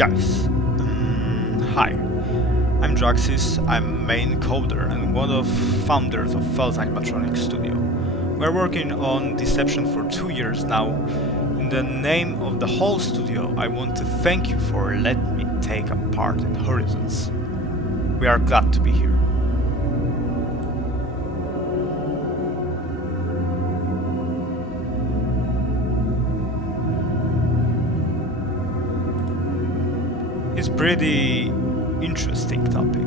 Yes. Hi. I'm Draxis, I'm main coder and one of founders of Felt Animatronics Studio. We're working on Deception for 2 years now. In the name of the whole studio, I want to thank you for letting me take a part in Horizons. We are glad to be here. It's pretty interesting topic.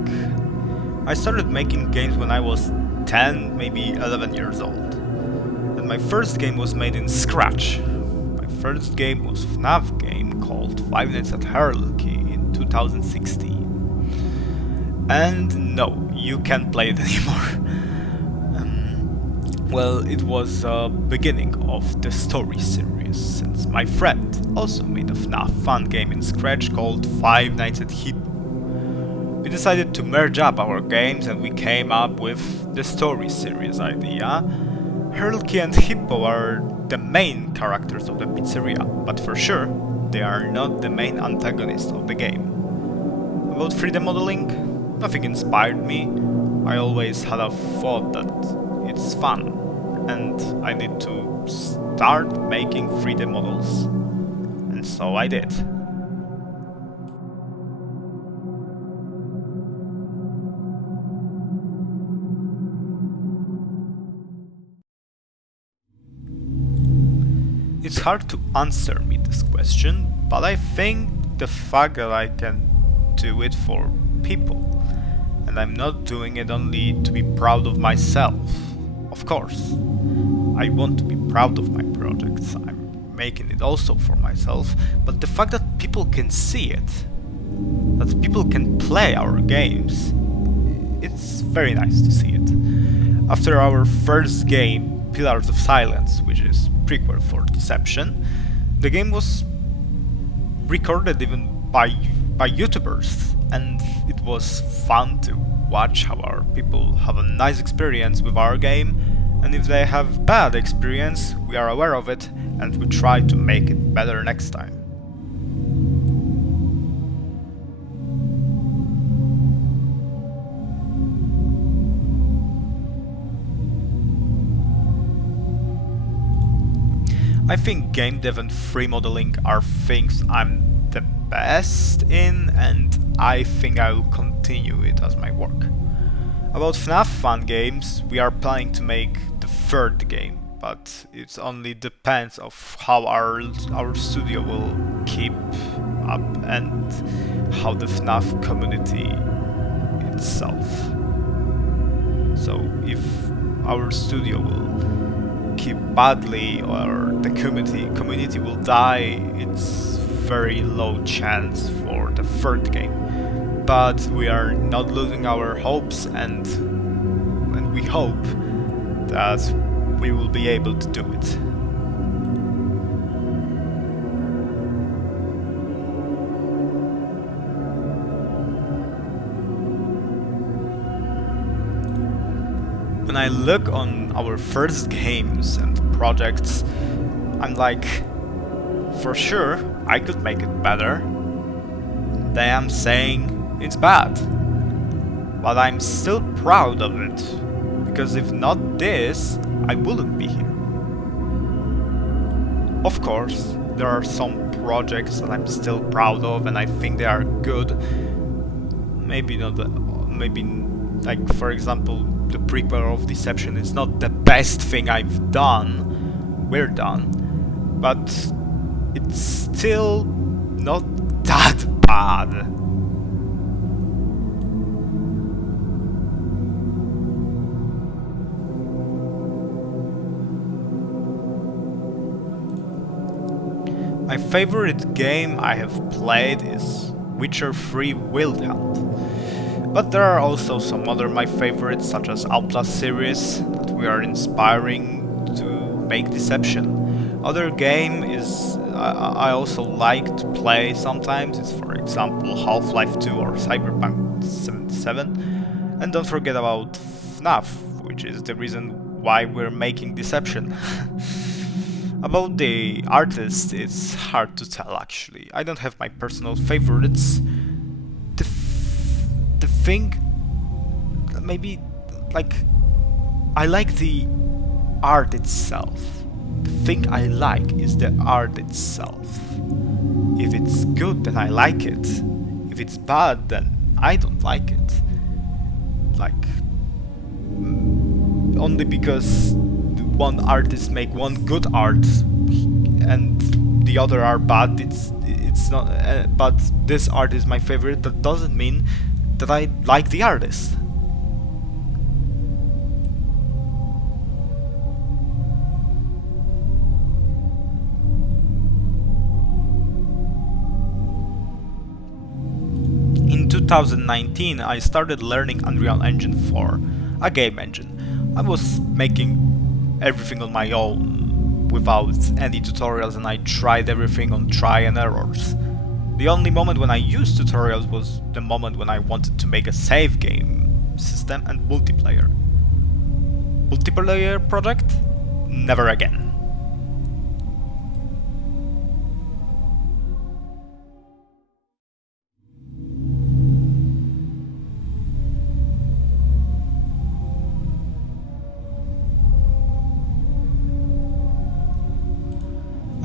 I started making games when I was 10, maybe 11 years old. And my first game was made in Scratch. My first game was a FNAF game called Five Nights at Hierarchy in 2016. And no, you can't play it anymore. Well, it was the beginning of the story series, since my friend also made a FNAF fun game in Scratch called Five Nights at Hippo. We decided to merge up our games and we came up with the story series idea. Hurlky and Hippo are the main characters of the pizzeria, but for sure, they are not the main antagonists of the game. About 3D modeling, nothing inspired me. I always had a thought that it's fun, and I need to start making 3D models. And so I did. It's hard to answer me this question, but I think the fact that I can do it for people, and I'm not doing it only to be proud of myself. Of course, I want to be proud of my projects, I'm making it also for myself, but the fact that people can see it, that people can play our games, it's very nice to see it. After our first game, Pillars of Silence, which is prequel for Deception, the game was recorded even by YouTubers, and it was fun to watch how our people have a nice experience with our game, and if they have bad experience, we are aware of it and we try to make it better next time. I think game dev and free modeling are things I'm the best in, and I think I will continue it as my work. About FNAF fun games, we are planning to make the third game, but it only depends of how our studio will keep up and how the FNAF community itself. So if our studio will keep badly or the community will die, it's very low chance for the third game. But we are not losing our hopes, and we hope that we will be able to do it. When I look on our first games and projects, I'm like, for sure, I could make it better. They am saying it's bad, but I'm still proud of it, because if not this, I wouldn't be here. Of course, there are some projects that I'm still proud of and I think they are good. Maybe not, maybe like for example, the prequel of Deception is not the best thing I've done, we're done, but it's still not that bad. My favorite game I have played is Witcher 3 Wild Hunt. But there are also some other my favorites, such as Outlast series, that we are inspiring to make Deception. Other game is I also like to play sometimes, it's for example Half-Life 2 or Cyberpunk 77. And don't forget about FNAF, which is the reason why we're making Deception. About the artist, it's hard to tell actually. I don't have my personal favorites. The thing, maybe, like, I like the art itself. The thing I like is the art itself. If it's good, then I like it. If it's bad, then I don't like it. Like, only because one artist make one good art and the other are bad, it's not. But this art is my favorite. That doesn't mean that I like the artist. In 2019, I started learning Unreal Engine 4, a game engine. I was making everything on my own, without any tutorials, and I tried everything on try and errors. The only moment when I used tutorials was the moment when I wanted to make a save game system and multiplayer. Multiplayer project? Never again.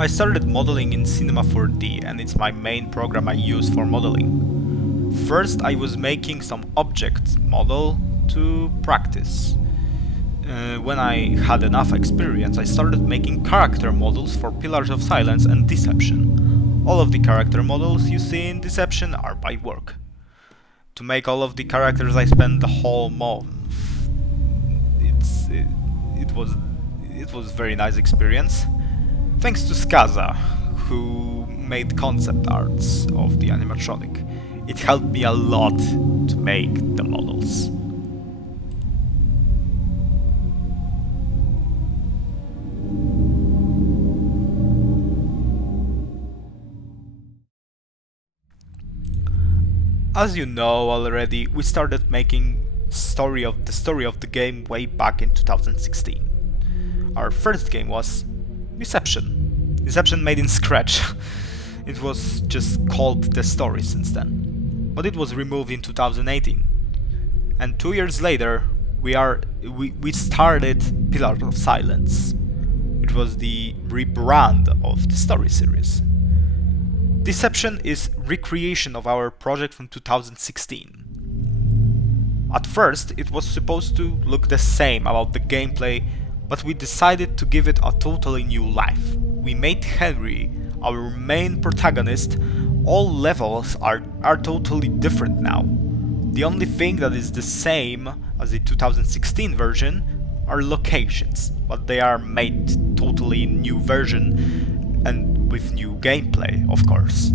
I started modeling in Cinema 4D, and it's my main program I use for modeling. First I was making some object model to practice. When I had enough experience, I started making character models for Pillars of Silence and Deception. All of the character models you see in Deception are by work. To make all of the characters I spent the whole month. It was very nice experience. Thanks to Skaza, who made concept arts of the animatronic. It helped me a lot to make the models. As you know already, we started making the story of the game way back in 2016. Our first game was Deception. Deception made in Scratch. It was just called The Story since then. But it was removed in 2018. And 2 years later, we started Pillars of Silence. It was the rebrand of the Story series. Deception is recreation of our project from 2016. At first, it was supposed to look the same about the gameplay, but we decided to give it a totally new life. We made Henry our main protagonist. All levels are totally different now. The only thing that is the same as the 2016 version are locations, but they are made totally new version and with new gameplay, of course.